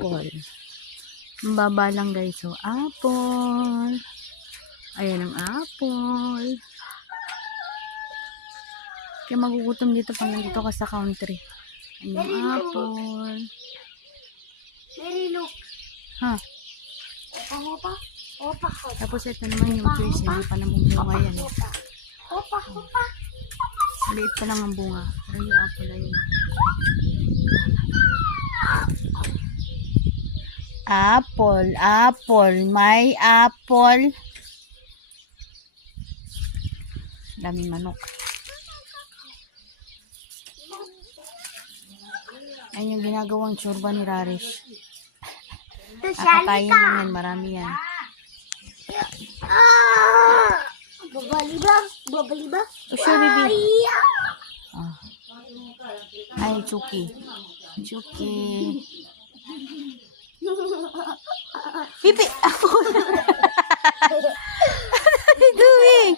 apple. Ang baba lang guys. So, apple. Ayan ang apple. Kaya magugutom dito pag nandito ka sa country. Ayan ang apple. Very look. Ha? Opa, opa. Tapos ito naman yung pears. Hindi pa namumunga yan. Opa, opa. Maliit pa lang ang bunga. Pero yung apple ayun. Apple, apple, may apple. Daming manok. Ayun yung ginagawang tsurba ni Rarish. Nakakain lang yan, marami yan. Babalibang, babalibang. Oh, sure, baby. Ah. Ay, Chucky. Chucky. Pipi! Ako! What are you doing?